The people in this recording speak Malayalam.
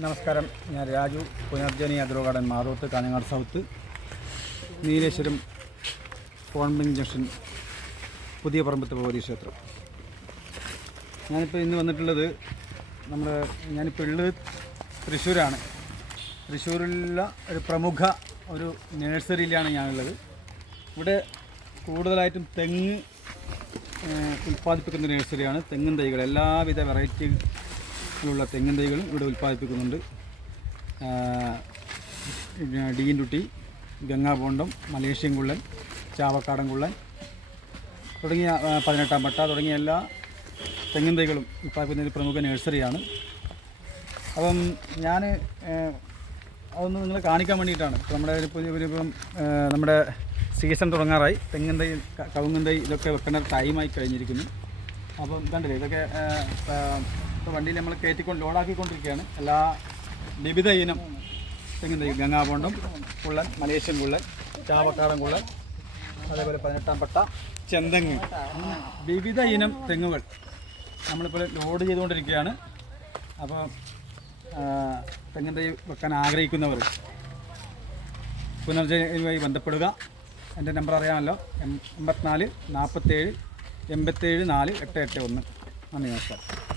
നമസ്കാരം. ഞാൻ Raju, Punarjani agro garden, Maroth, Kanhangad south, Nileshwaram, കോൺബിങ് ജംഗ്ഷൻ, പുതിയ പറമ്പത്ത് ഭഗവതി ക്ഷേത്രം. ഞാനിപ്പോൾ ഇന്ന് വന്നിട്ടുള്ളത് ഞാനിപ്പോൾ ഉള്ളത് തൃശ്ശൂരാണ്. തൃശ്ശൂരിലുള്ള ഒരു പ്രമുഖ ഒരു നഴ്സറിയിലാണ് ഞാനുള്ളത്. ഇവിടെ കൂടുതലായിട്ടും തെങ്ങ് ഉൽപ്പാദിപ്പിക്കുന്ന നഴ്സറിയാണ്. തെങ്ങിൻ തൈകൾ, എല്ലാവിധ വെറൈറ്റിയിലുള്ള തെങ്ങിൻ തൈകളും ഇവിടെ ഉൽപ്പാദിപ്പിക്കുന്നുണ്ട്. ഡീൻടുട്ടി, ഗംഗാബോണ്ടം, മലേഷ്യൻ കുള്ളൻ, ചാവക്കാടൻ കുള്ളൻ തുടങ്ങിയ 18-ാം പട്ട തുടങ്ങിയ എല്ലാ തെങ്ങിൻ തൈകളും ഉൽപ്പാദിപ്പിക്കുന്ന ഒരു പ്രമുഖ നഴ്സറിയാണ്. അപ്പം ഞാൻ അതൊന്ന് നിങ്ങളെ കാണിക്കാൻ വേണ്ടിയിട്ടാണ്. ഇപ്പം നമ്മുടെ സീസൺ തുടങ്ങാറായി. തെങ്ങിൻ തൈ, കവുങ്ങൻ തൈ ഇതൊക്കെ വെക്കേണ്ട ടൈമായി കഴിഞ്ഞിരിക്കുന്നു. അപ്പം കണ്ടില്ലേ, ഇതൊക്കെ ഇപ്പോൾ വണ്ടിയിൽ നമ്മൾ ലോഡാക്കിക്കൊണ്ടിരിക്കുകയാണ്. എല്ലാ വിവിധ ഇനം തെങ്ങിൻ തൈ, ഗംഗാബോണ്ടം കുള്ളൻ, മലേഷ്യൻ കുള്ളൻ, ചാവക്കാടൻ കുള്ളൻ, അതേപോലെ 18-ാം പട്ട, ചെന്തെങ്ങ്, വിവിധ ഇനം തെങ്ങുകൾ നമ്മളിപ്പോൾ ലോഡ് ചെയ്തുകൊണ്ടിരിക്കുകയാണ്. അപ്പോൾ തെങ്ങിൻ തൈ വെക്കാൻ ആഗ്രഹിക്കുന്നവർ പുനർജനിയുമായി ബന്ധപ്പെടുക. എൻ്റെ നമ്പർ അറിയാമല്ലോ, 84 47 87 4 881. നന്ദി, നമസ്കാരം.